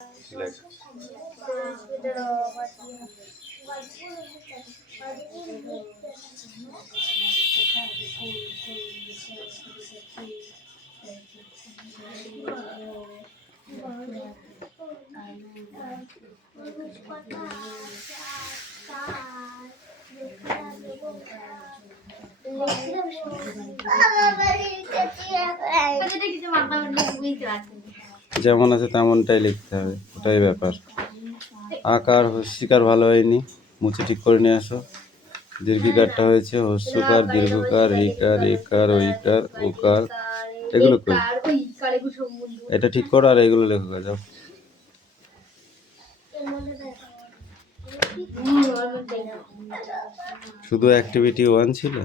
লেখ। যেমন আছে তেমনটাই লিখতে হবে, ওটাই ব্যাপার। আকার হস্যিকার ভালো হয়নি, মুছে ঠিক করে নিয়ে আসো। দীর্ঘিকারটা হয়েছে হস্যকার, দীর্ঘকার, রিকার, একার, ঐকার, ওকার, এগুলো কই? এটা ঠিক করো আর এগুলো লেখো যাও। শুধু অ্যাক্টিভিটি 1 ছিল।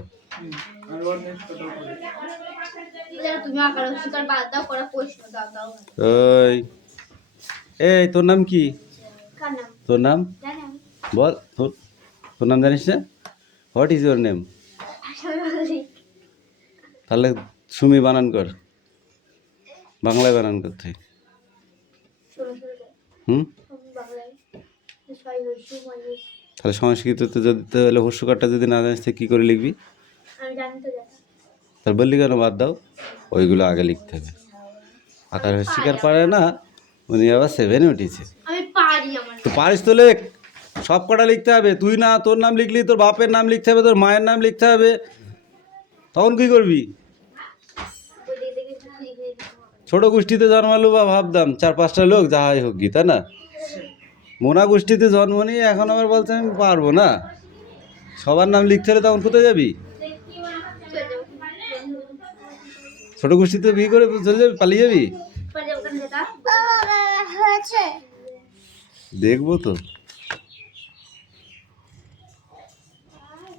ওই এই তোর নাম কি? তোর নাম বল। তোর নাম জানিস না? What is your name? তাহলে সুমি বানান কর, বাংলায় বানান করতে। তাহলে সংস্কৃততে যদি তাহলে হস্যকারটা যদি না জানিস কি করে লিখবি? তার বললি কেন বাদ দাও, ওইগুলো আগে লিখতে হবে। আকার হস্যিকার পারে না, উনি আবার 7-এ উঠেছে। তো পারিস তো লেখ, সব কটা লিখতে হবে। তুই না তোর নাম লিখলি, তোর বাপের নাম লিখতে হবে, তোর মায়ের নাম লিখতে হবে, তখন কি করবি? ছোট গোষ্ঠীতে জন্মালো বা ভাবতাম 4-5টা লোক যাহাই হোক কি, তাই না? মোনা গোষ্ঠীতে জন্ম নিয়ে এখন আবার বলছে আমি পারবো না। সবার নাম লিখতে হলে তখন কোথায় যাবি? ছোট গোষ্ঠীতে বিয়ে করে চলে যাবি, পালিয়ে যাবি? দেখবো তো।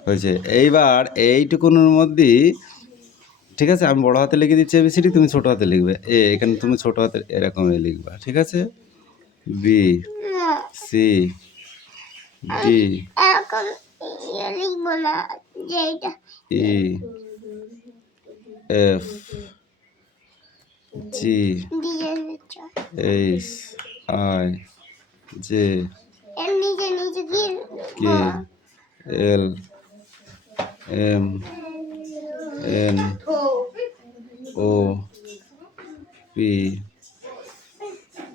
হয়েছে। এইবার এইটুকুনের মধ্যেই ঠিক আছে, আমি বড় হাতে লিখে দিচ্ছি এবিসিডি, তুমি ছোট হাতে লিখবে। এখানে তুমি ছোট হাতে এরকমই লিখবা, ঠিক আছে? B C D E F G H I J K L M N O P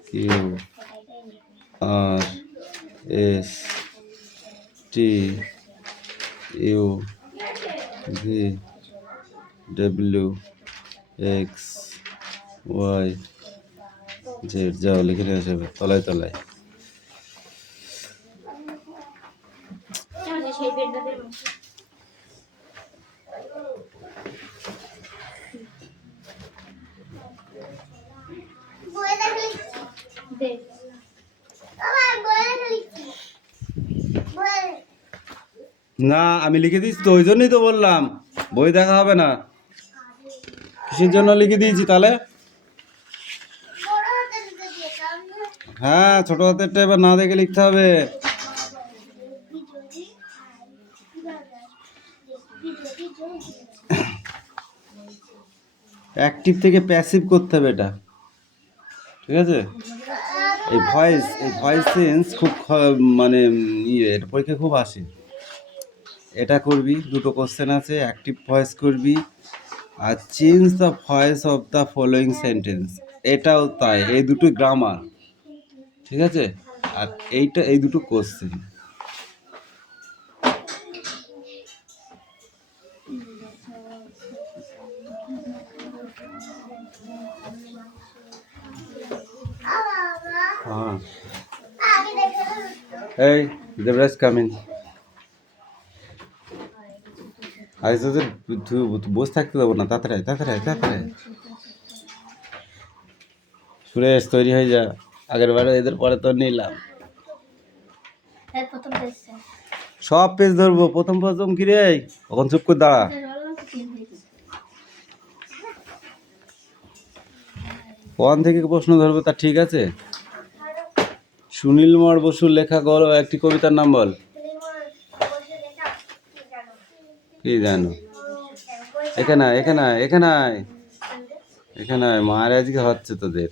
Q R S T U V W X Y Z. যাও লিখে নিয়ে আসবে তলায় তলায়। না আমি লিখে দিয়েছি তো, ওই জন্যই তো বললাম বই দেখা হবে না। কিসের জন্য লিখে দিয়েছি তাহলে? হ্যাঁ ছোট হাতেরটা এবার না দেখে লিখতে হবে। অ্যাক্টিভ থেকে প্যাসিভ করতে হবে এটা, ঠিক আছে? এই ভয়েস সেন্স খুব মানে এটা পরীক্ষা খুব আসে। এটা করবি, দুটো কোশ্চেন আছে, অ্যাক্টিভ ভয়েস করবি আর change the voice of the following sentence, এটাও তাই। এই দুটো গ্রামার, ঠিক আছে? আর এই দুটো কোশ্চেন। হ্যাঁ এই দেবরাজ কামিং। আজ তোদের বসে থাকতে দেবো না, তাড়াতাড়ি তাড়াতাড়ি। সুরেশ তৈরি হয়ে যা, আগের বারে এদের পরে তো নিলাম। সব পেজ ধরবো, প্রথম কি রে? এখন চুপ করে দাঁড়া। কোন থেকে প্রশ্ন ধরবো তা ঠিক আছে? সুনীল মর বসুর লেখা গল্প একটি কবিতার নাম বল। কি জানো? এখানে মার আজকে হচ্ছে তোদের।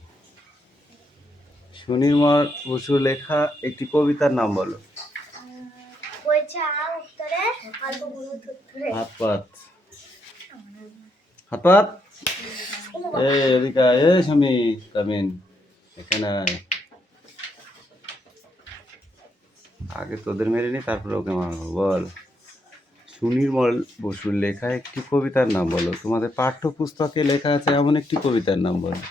সুনির্মল বসুর লেখা একটি কবিতার নাম বলো। হাত পাত হাত পাত। এদিকে স্বামী কামিন, এখানে আগে তোদের মেরে নি, তারপরে ওকে মারবো। বল, সুনির্মল বসুর লেখা একটি কবিতার নাম বলো। তোমাদের পাঠ্যপুস্তকে লেখা আছে এমন একটি কবিতার নাম বলো।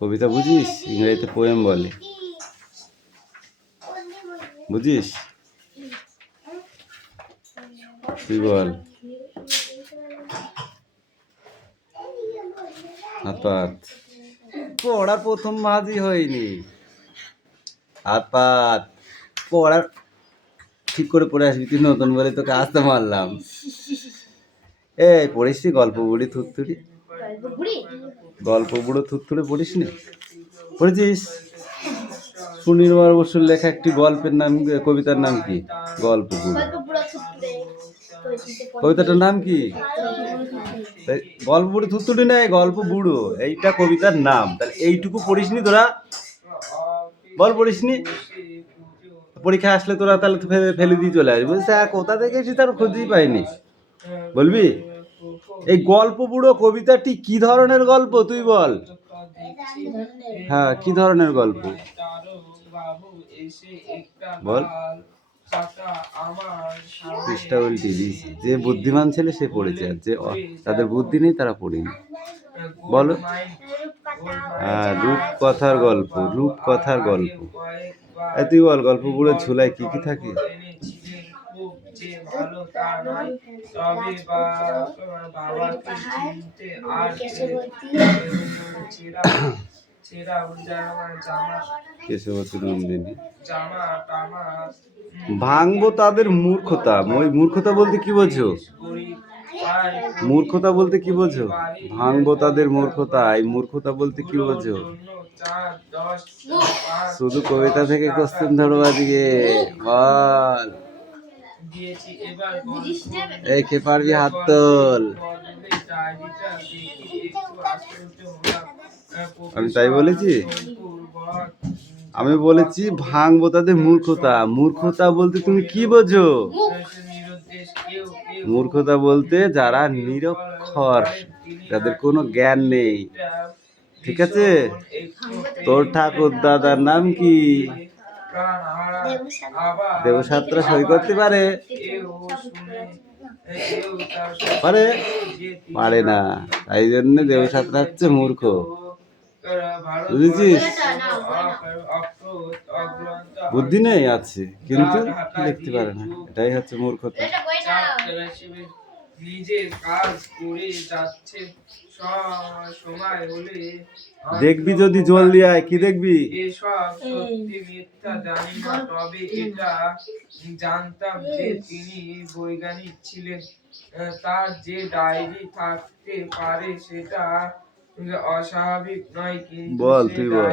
কবিতা বুঝিস? ইংরেজিতে পোয়েম বলে, বুঝিস? তুই বল। হাত পাত। পড়ার প্রথম মাঝই হয়নি। হাত পাত। পড়ার ঠিক করে পড়ে আসবি, তুই নতুন বলে তোকে আসতে মারলাম। এই পড়িস নি গল্প বুড়ি থুরথুরি? গল্প বুড়ো থুরথুরে পড়িস নি? পড়েছিস? সুনির্মল বসুর লেখা একটি গল্পের নাম, কবিতার নাম কি? গল্প বুড়ো। কবিতাটার নাম কি? গল্প বুড়ো থুরথুরি নেই, গল্প বুড়ো, এইটা কবিতার নাম। তাহলে এইটুকু পড়িস নি তোরা? বল পড়িস নি? পরীক্ষা আসলে তোরা তাহলে ফেলে দিয়ে চলে আসবি। স্যার কোথা থেকে এসেছি তার খুঁজেই পাইনি। বলবি এই গল্প বুড়ো কবিতাটি কি ধরনের গল্প তুই বল। হ্যাঁ, কি ধরনের গল্প বল। পৃষ্ঠা উল্টে দিস। যে বুদ্ধিমান ছেলে সে পড়েছে, আর যে তাদের বুদ্ধি নেই তারা পড়েনি। বলো। হ্যাঁ, রূপকথার গল্প, রূপকথার গল্প। তুই বল, গল্প বুড়ো ঝুলায় কি কি থাকে? কেশবতী নন্দিনী। ভাঙবো তাদের মূর্খতা। ওই মূর্খতা বলতে কি বোঝো? মূর্খতা বলতে কি বোঝো? ভাঙবো তাদের মূর্খতা, এই মূর্খতা বলতে কি বোঝো? শুধু কবিতা থেকে কোশ্চেন ধরো আজকে। বল। এই কে পারবি হাত তোল। আমি তাই বলেছি? আমি বলেছি ভাঙবো তাদের মূর্খতা। মূর্খতা বলতে তুমি কি বোঝো? মূর্খতা বলতে যারা নিরক্ষর, যাদের কোনো জ্ঞান নেই। ঠিক আছে? তোর ঠাকুর দাদার নাম কি? দেবসাত্রা সই করতে পারে? পারে? পারে না, তাই জন্য দেবসাত্রা হচ্ছে মূর্খ। বুঝেছিস? বুদ্ধি নেই আছে, কিন্তু লিখতে পারে না, এটাই হচ্ছে মূর্খতা। দেখবি যদি জলদি আয়, কি দেখবি? জানতাম যে তিনি বৈজ্ঞানিক ছিলেন, তার যে ডায়েরি থাকতে পারে সেটা অস্বাভাবিক নয়। কিন্তু বল, তুই বল।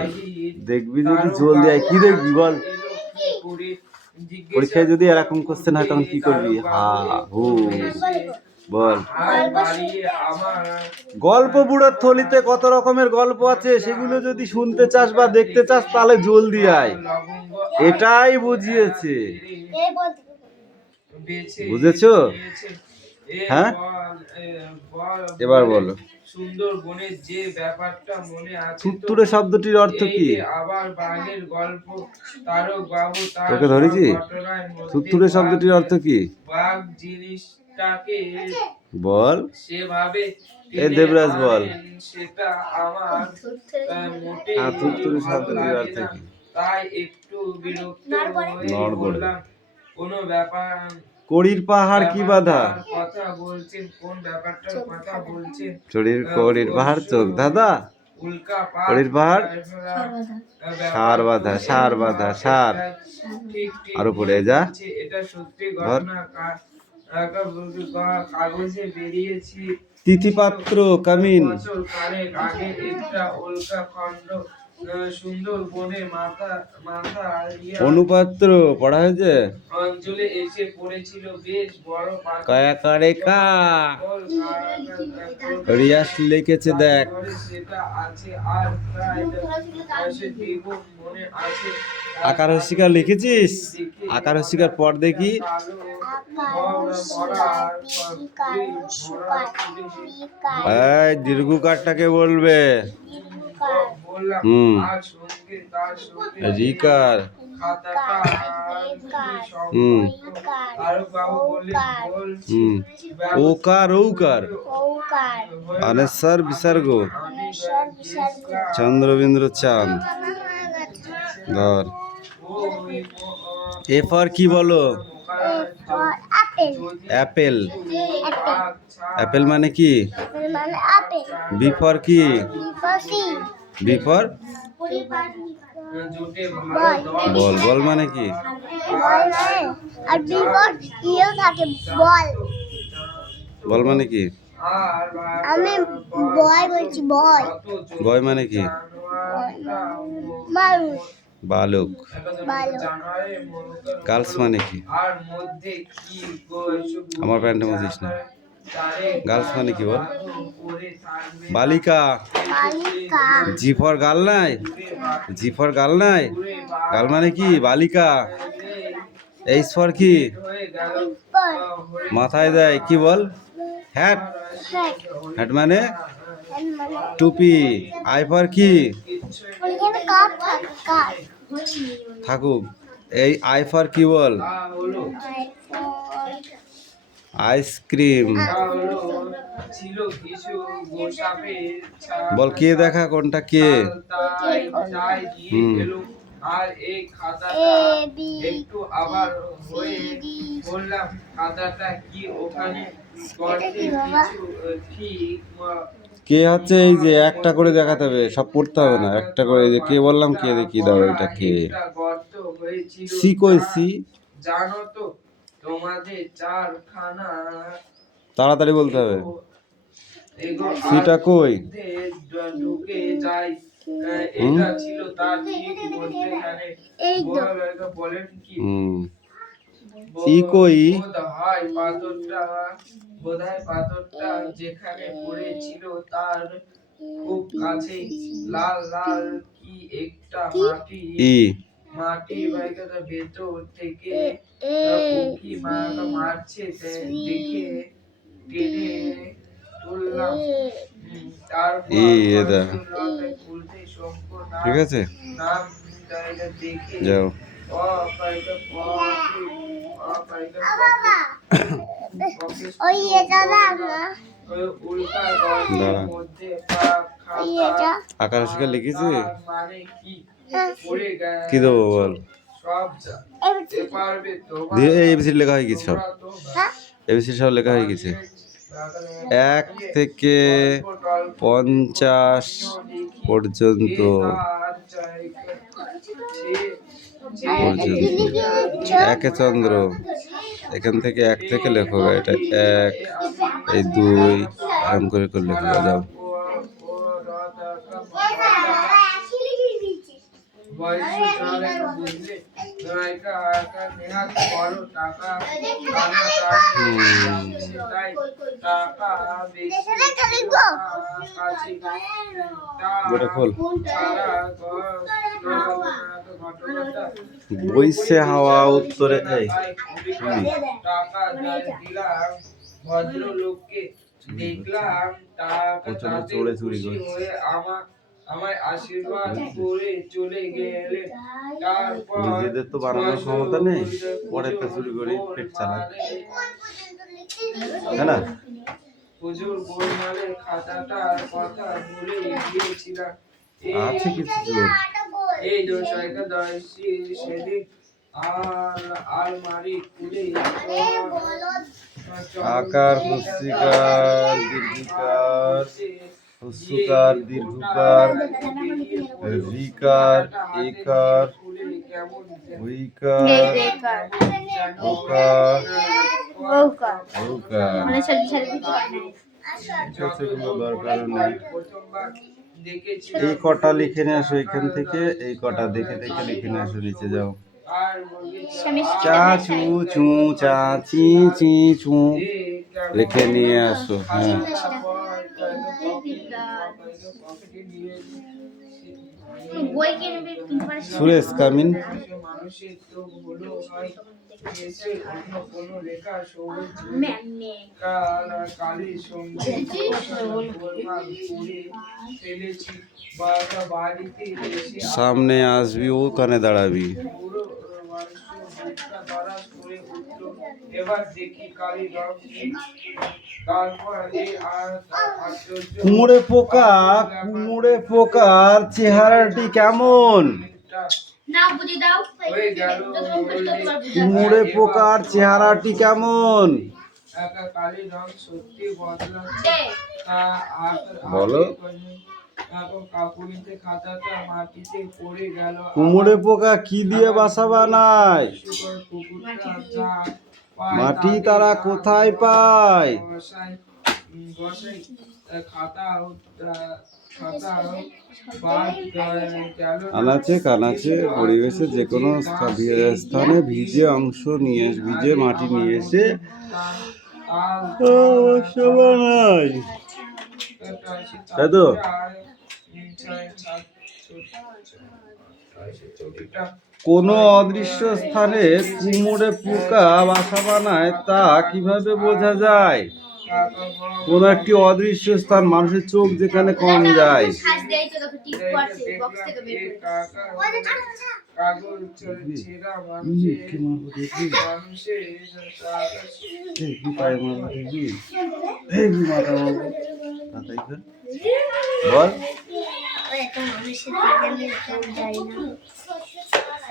দেখবি যদি জলদি আয়, কি দেখবি বল? পরীক্ষায় যদি এরকম কোশ্চেন হয় তখন কি করবি? হা হু বল। গল্প বুড়োর থলিতে কত রকমের গল্প আছে, সেগুলো যদি শুনতে চাস বা দেখতে চাস তাহলে জলদি আয়। এটাই বুঝিয়েছে। বুঝেছো? হ্যাঁ, এবার বলো। সুন্দরবনের যে ব্যাপারটা মনে আছে, থুরথুরে শব্দটির অর্থ কি? তোকে ধরেছি? থুরথুরে শব্দটির অর্থ কি? বল। এ দেবরাজ বল। থুরথুরে শব্দটির অর্থ কি? নড় করে। কোনো ব্যাপার। কড়ির পাহাড় কি বাধা? কড়ির পাহাড় চোখ দাদা। কড়ির পাহাড় সার বাধা, সার বাধা, সার। আরো পড়ে যা। তিথিপাত্র কামিন। সুন্দরবনে মাথা অনুপাত্র পড়া হয়েছে? অঞ্চলে এসে পড়েছিল বেশ বড় কায়াকারে কা রিয়াস লিখেছে দেখ। সেটা আছে আর প্রায় দ্বিগুণ মনে আছে। আকার হস্যিকার লিখেছিস? আকার হস্যিকার পর দেখি। এই দীর্ঘকারটাকে বলবে। হুম রিকার। হুম হুম ওকার ঔকার অনেশ্বর বিসর্গ চন্দ্রবিন্দু চাঁদ ধর। এ ফর কি বলো? অ্যাপেল। অ্যাপেল মানে কি? বি ফর কি? B for ball. বল মানে কি? বল মানে কি? আমি বয় বলছি বয়। বয় মানে কি? মানুষ। বালক। বালক। গার্লস মানে কি? আমার প্যান্টটা মুছিস না। গার্লস মানে কি বল? বালিকা। বালিকা। জি ফর গার্ল নাই? জি ফর গার্ল নাই? গার্ল মানে কি? বালিকা। এইচ ফর কি? মাথায় দেয় কি বল? হ্যাট। হ্যাট মানে টুপি। আই ফর কি? থাকুক। এই আই ফর কি বল? আইসক্রিম। বল কে দেখা কোনটা কে? হুম আর এই খাতাটা একটু আবার হয়ে বললাম খাতাটা কি ওখানে গর্তে কিছু ঠিক কে হচ্ছে এই যে একটা করে দেখাতে হবে, সব পড়তে হবে না, একটা করে যে কে বললাম কে দেখিয়ে দাও এটা কে। সি কই সি? জানো তো তোমাদের চারখানা তাড়াতাড়ি বলতে হবে। সিটা কই? ঢুকে যাই এটা ছিল তার ঠিক মধ্যখানে। বলেন কি ই কই? বোধহয় পাথরটা যেখানে পড়েছিল তার খুব কাছে লাল লাল কি একটা মাটি ভেতর থেকে উকি মারছে দেখে টেনে তুললাম। ঠিক আছে যাও। আকার শিকার লিখেছি কি দেবো বল? এবিসিডি লেখা হয়ে গেছে সব। এবিসিডি সব লেখা হয়ে গেছে 1 থেকে 50 পর্যন্ত। একে চন্দ্র এখান থেকে 1 থেকে লেখো। এটা 1 এই 2 এরকম করে করে লেখো। যাও। খোল। বইছে হাওয়া উত্তরে। এই ভদ্রলোককে দেখলাম চড়ে চুরি আমায় আশীর্বাদ করে চলে গেলেন। তারপর নিজেদের তো বানানোর ক্ষমতা নেই, পরের তো চুরি করে পেট চালায়, তাই না? হুজুর গোলমালের খাতাটার কথা ভুলে গিয়েছিলাম। আছে কিছু জোর। এই দশাইকাদশী সেদিন আলমারি খুলে আকার হস্যিকার দীর্ঘিকার হস্যকার দীর্ঘকার রিকার একার হুইকার ওকার ঔকার। এটা হচ্ছে কোনো দরকার নেই। দেখেছি এই কটা লিখে নিয়ে আসো এখান থেকে, এই কটা দেখে দেখে লিখে নিয়ে আসো, নিচে যাও। আর বগিচা চা চু চু চা চি চি চু লিখে নিয়ে আসো। হ্যাঁ সুরেশ কামিন। মানুষের তো হলো হয় এসে অন্য কোনো রেখা সবুজ কালির সঙ্গে গোলমাল করে ফেলেছি বাড়িতে এসে সামনে আসবি, ওখানে দাঁড়াবি। পুরো মানুষ বুকটা দরাজ করে উঠলো। এবার দেখি কালী রং কি। তারপর এই আশ্চর্য কুমড়ে পোকা, কুমড়ে পোকার চেহারাটি কেমন? না বুঝি দাও হয়ে গেল কুমড়ে পোকার চেহারাটি কেমন? কালী রং সত্যি বদলাচ্ছে। দে বলো। কাকুরিতে খাতাটা মাটিতে পড়ে গেল। কুমড়ে পোকা কি দিয়ে বাসা বানায়? মাটি তারা কোথায় পায়? আনাচে কানাচে পরিবেশে যে কোনো স্থানে ভিজে অংশ নিয়ে, ভিজে মাটি নিয়ে এসে বাসা বানায়, তাই তো? কোনো অদৃশ্য স্থানে কুমড়ে পোকা বাসা বানায় তা কিভাবে বোঝা যায়? কোনো একটি অদৃশ্য স্থান, মানুষের চোখ যেখানে কম যায়। শ্বাস দেই তো দেখো টিপ করছে বক্স থেকে বের করে কাগজ ছেঁড়া মানুষের বল। একটা মানুষের থেকে আমি যাই না।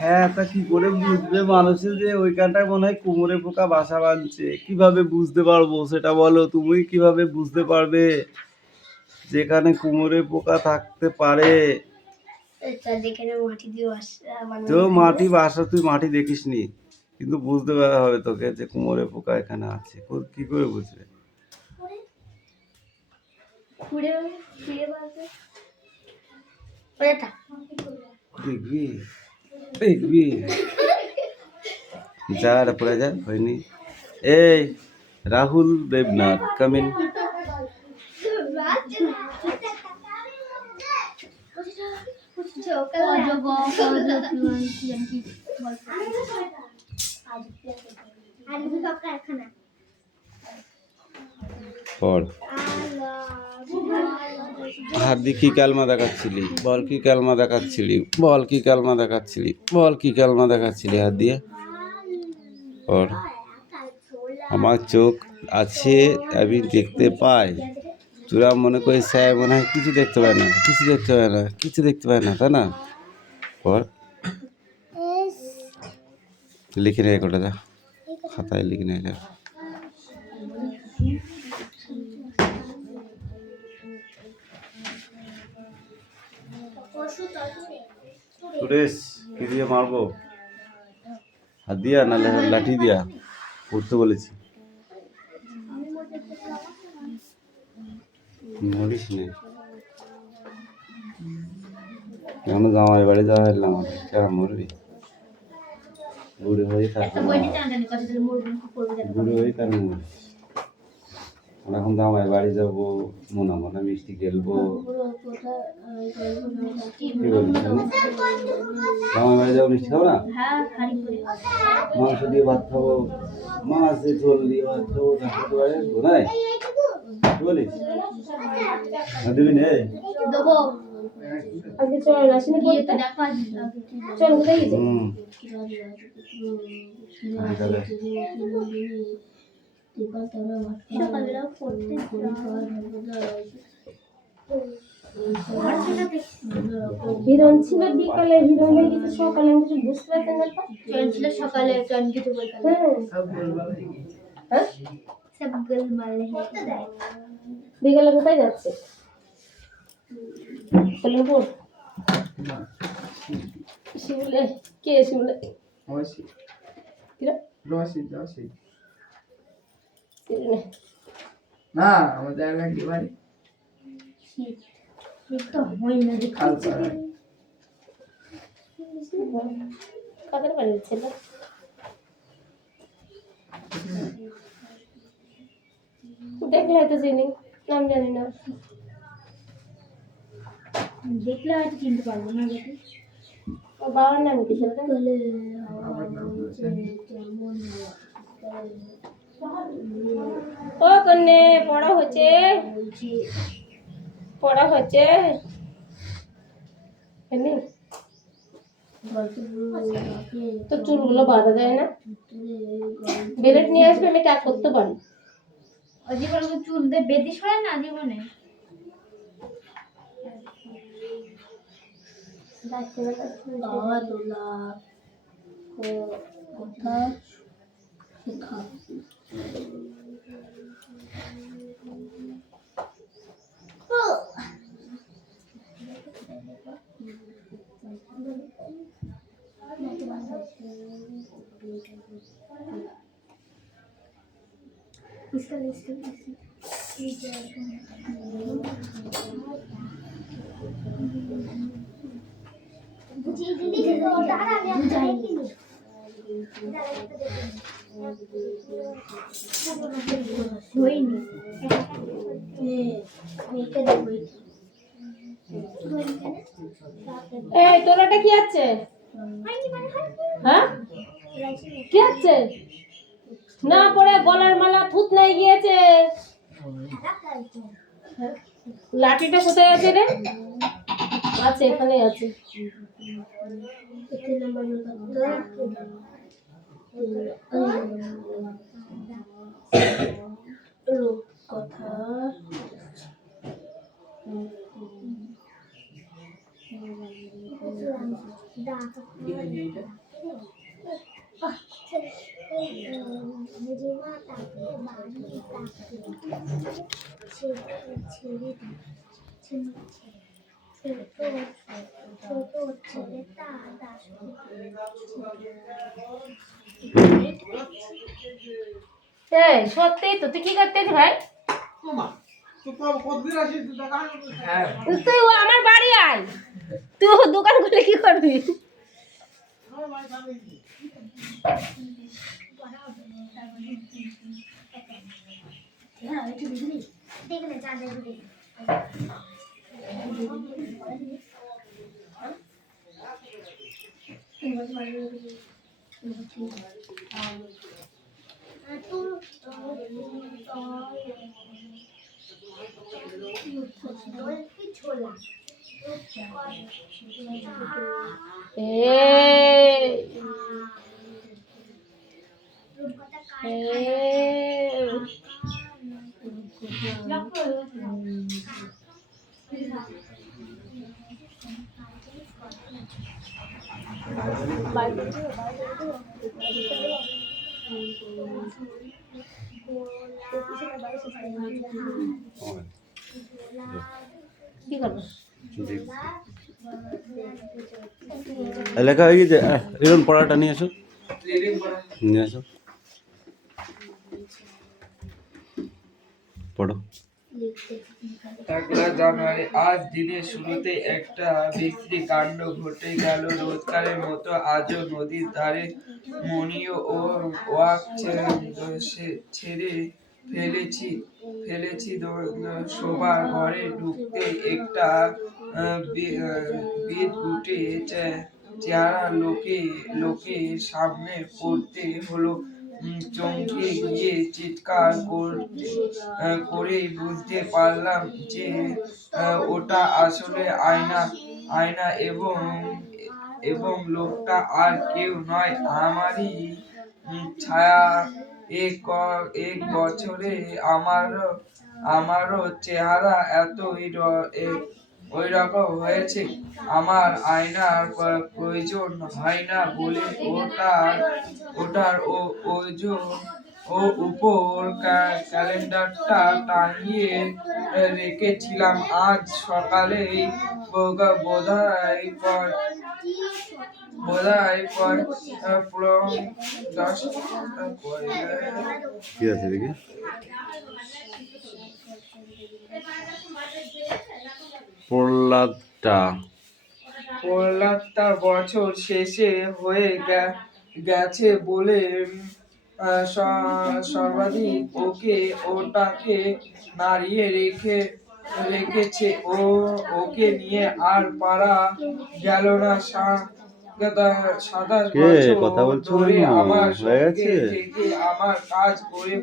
হ্যাঁ, তা কি করে বুঝবে মানুষের যে ওইখানটায় মনে হয় কুমড়ে পোকা বাসা বাঁধছে? কিভাবে বুঝতে পারবো সেটা বলো, তুমি কিভাবে বুঝতে পারবে যেখানে কুমড়ে পোকা থাকতে পারে? এটা যেখানে মাটি দিয়ে তো মাটি বাসা, তুই মাটি দেখিসনি, কিন্তু বুঝতে হবে তোকে যে কুমড়ে পোকা এখানে আছে। কি করে বুঝবে? ঘুরে ফিরে বাসে ওটা দেখবি দেখবি যারা পড়ে যা হয়নি। এই রাহুল দেবনাথ কামিন। পড়। হাত দিয়ে কি কালমা দেখাচ্ছিলি? বল কি কালমা দেখাচ্ছিলি? বল কি কালমা দেখাচ্ছিলি? বল কি কালমা দেখাচ্ছিলি হাত দিয়ে? পড়। আমার চোখ আছে, আমি দেখতে পাই। তোরা মনে করিস স্যার মনে হয় কিছু দেখতে পায় না, কিছু দেখতে পায় না, কিছু দেখতে পায় না, তাই না? পড়। লিখে নেয় কটা, যা খাতায় লিখে নেয়। সুরেশ, কি দিয়ে মারবো? হাত দিয়া না লাঠি দিয়া? পড়তে বলেছি। মরিস নে, কেন জামাই বাড়ি যাওয়া হলাম, কেন মরবি? বুড়ি হয়ে থাকবো, বুড়ি হয়ে কেন মরবি? আমরা এখন জামাই বাড়ি যাবো, মনে মনে মিষ্টি খেলবো। কি বলবি? জামাই বাড়ি যাবো, মিষ্টি খাবো না? মাংস দিয়ে ভাত খাবো, মাছের ঝোল দিয়ে ভাত খাবো, তারপরে বাড়ি আসবো, নাই? কি বলিস? দিবি নে? আজকে চল আসেনি পড়তে চল কোথায় গেছে সকালবেলা পড়তে হিরণ ছিল বিকালে, হিরণ হয়ে গেছে সকালে, আমি কিছু বুঝতে পারতাম না। চয়ন ছিল সকালে, চয়ন কিছু বলতাম হ্যাঁ সব গোলমাল বিকালে কোথায় যাচ্ছে? কলিমপুর শিমুলে কে? শিমুলে না আমাদের এলাকায় বাড়ি তো হয় না রে হালকা কাদের বাড়ির ছেলে দেখলে হয়তো চিনি নাম জানি না দেখলে হয়তো চিনতে পারবো না দেখি ও বাবার নাম কি ছেলেটা ও কন্যে পড়া হচ্ছে পড়া হচ্ছে এমনি তো চুলগুলো বাঁধা যায় না বেলেট নিয়ে আসবে আমি কাজ করতে পারি জীবনে চুল দিয়ে বেদিস হয় না জীবনে বাবা দোলা কথা শেখা इसका এই তোরাটা কি আছে হ্যাঁ কি আছে না পড়ে গলার মালা থুত নাই গিয়েছে লাঠিটা কোথায় আছে রে আছে এখানে আছে কথা সত্যি তো তুই কি করতেছিস ভাই হ্যাঁ তুই আমার বাড়ি আয় তুই দোকান খুলে কি করবি দেখলে চাঁদের দেখলে ছোলা কি করবো লেখা হয়ে গেছে এরকম পড়াটা নিয়ে আসো রিডিং করা নিয়ে আসো পড়ো 1 জানুয়ারি আজ দিনের শুরুতে একটা বিশ্রী কাণ্ড ঘটে গেল রোজকারের মতো আজও নদীর ধারে মনিও ও ওয়াক ছেড়ে ফেলেছি শোবার ঘরে ঢুকতে একটা বিদঘুটে চেহারা লোকের সামনে পড়তে হলো চমকে গিয়ে চিৎকার করেই বুঝতে পারলাম যে ওটা আসলে আয়না এবং লোকটা আর কেউ নয় আমারই ছায়া এক বছরে আমারও চেহারা এতই ওই রকম হয়েছে আমার আয়নার প্রয়োজন হয় না বলে ওটার ও উপর ক্যালেন্ডারটা টাঙিয়ে রেখেছিলাম আজ সকালেই বোধহয় পুরো 10 ঘন্টা পরে কি আছে দেখি প্রহ্লাদটা প্রহ্লাদটা বছর শেষে হয়ে গেছে বলে সর্বাধিক ওটাকে নাড়িয়ে রেখেছে ওকে নিয়ে আর পারা গেল না। সাতাশ কে বছর কথা বলছো ধরে কেন? আমার হয়ে সঙ্গে গেছে? থেকে আমার কাজ করে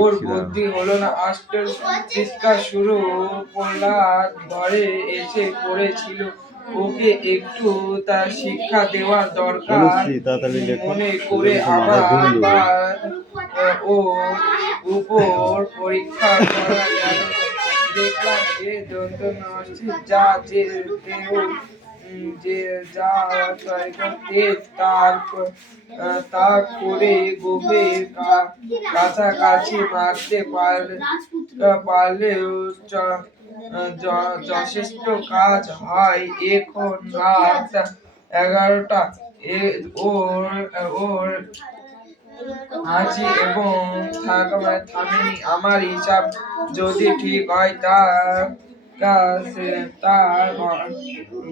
ওর বুদ্ধি হলো না। আস্তের চিৎকার শুরু। প্রহ্লাদ ঘরে এসে পড়েছিল। ওকে একটু তার শিক্ষা দেওয়ার দরকার অনুশ্রী, তাড়াতাড়ি লেখো। মনে করে তো মাথায় আমার ধুলো। ওর উপর পরীক্ষা করা গেল। দেখলাম যে দন্ত নষ্ট যা যে দেহ যে যা তেজ তা করে গোপের কাছাকাছি মারতে পারলেও যথেষ্ট কাজ হয়। এখন রাত 11টা। ওর ওর হাসি এবং থামেনি। আমার হিসাব যদি ঠিক হয় তার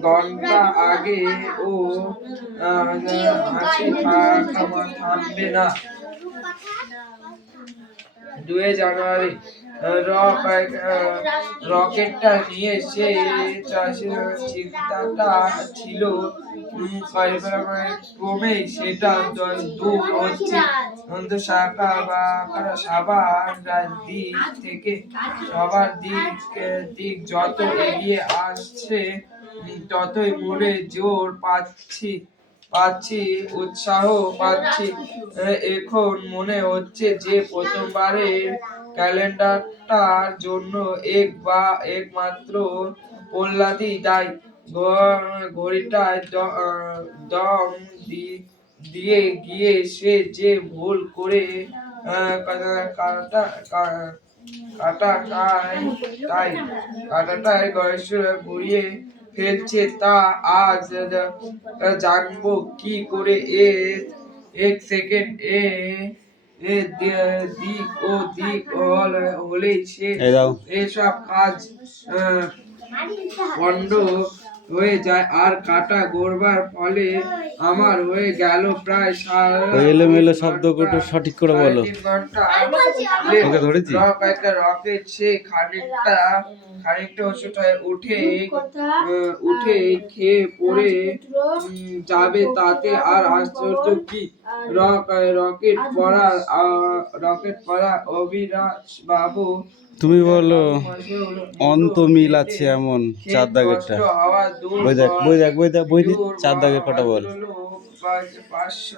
ঘন্টা আগে ও হাসি থামবে না। 2 জানুয়ারি রকেটটা নিয়ে সে চিন্তাটা ছিল। ক্রমেই সেটা দূর হচ্ছে। সবার দিক যত এগিয়ে আসছে ততই মনে জোর পাচ্ছি, উৎসাহ পাচ্ছি। এখন মনে হচ্ছে যে প্রথমবারের ক্যালেন্ডারটার জন্য একমাত্র প্রহ্লাদই দায়ী। ঘড়িটায় দম দিয়ে গিয়ে সে যে ভুল করে কাটাটায় ঘুরিয়ে ফেলছে তা আজ জানবো কি করে। এক সেকেন্ড দিক ও দিক হলেই সে এই দাও। এসব কাজ পণ্ড হয়ে যায়। আর কাটা গড়বার ফলে আমার হয়ে গেল প্রায় ওই এলোমেলো শব্দগুলো সঠিক করে বলো। 3.5 ঘন্টা। তোকে ধরেছি? রকেট সে খানিকটা ওষুধ হয়ে উঠে খেয়ে পড়ে যাবে, তাতে আর আশ্চর্য কি। রকেট পড়া অবিনাশ বাবু তুমি বলো অন্ত মিল আছে এমন 4 দাগেরটা। বই দেখ বই দি 4 দাগের কটা বল। 500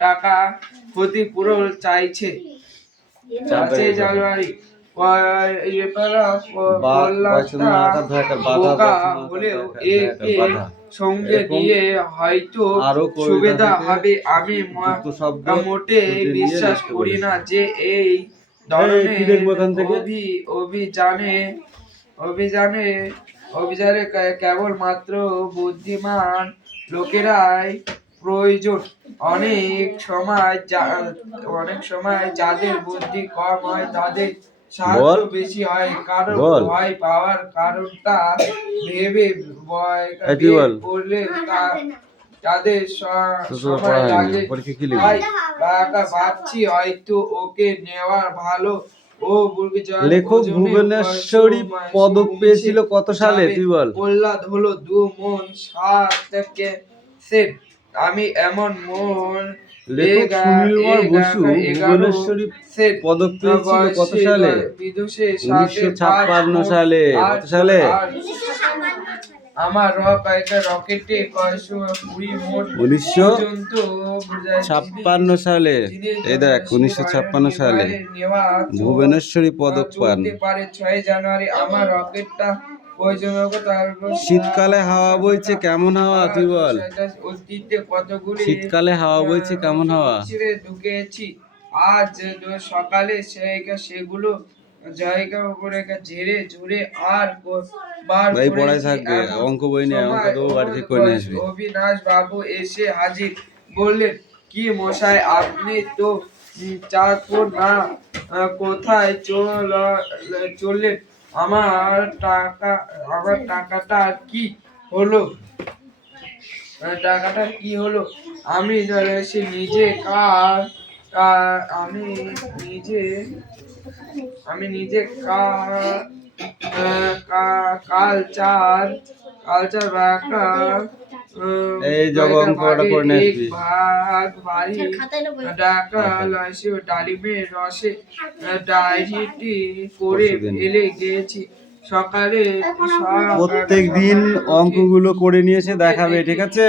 টাকা ক্ষতিপূরণ চাইছে। 5 জানুয়ারি সঙ্গে নিয়ে হয়তো সুবিধা হবে। আমি মোটে বিশ্বাস করি না যে এই ধরনের অভিযানে কেবলমাত্র বুদ্ধিমান লোকেরাই প্রয়োজন। অনেক সময় যাদের বুদ্ধি কম হয় তাদের সাহায্য বেশি হয়। কারণ ভয় পাওয়ার কারণটা ভেবে করলে তাদের সময় লাগে। ভাবছি হয়তো ওকে নেওয়া ভালো। লেখক ভুবনেশ্বরী পদক পেয়েছিল কত সালে তুই বল। প্রহ্লাদ হলো 2 মণ 7 সেট। আমি এমন মন লেখক সুনীলময় বসু ভুবনেশ্বরী পদক পেয়েছিল কত সালে? 1956 সালে। কত সালে? আমার রকেটে 1956 সালে। এই দেখ 1956 সালে ভুবনেশ্বরী পদক পান। 6 জানুয়ারি আমার রকেটটা শীতকালে হাওয়া বইছে কেমন হাওয়া তুই বল। শীতকালে হাওয়া বইছে কেমন হাওয়া? ঢুকেছি আজ সকালে সেগুলো জায়গা উপরে ঝেড়ে ঝুড়ে আর ভাই পড়াই থাকবে। অঙ্ক বই নিয়ে অঙ্ক দেবো, বাড়ি থেকে করে নিয়ে আসবি। অবিনাশ বাবু এসে হাজির। বললেন, কি মশাই আপনি তো চাঁদপুর না কোথায় চললেন? আমার টাকাটা কি হলো? টাকাটা কি হলো? আমি সে নিজে আমি নিজে কালচার বাঁকা এই জব অঙ্কটা করে নিয়ে আসবি। ভাগ বাড়ি খাতায় নেবো। ডাকা লসে ডালিমের রসে ডায়েরিটি করে পরশুদিন। ফেলে গেছি সকালে প্রত্যেক দিন অঙ্কগুলো করে নিয়ে এসে দেখাবে, ঠিক আছে?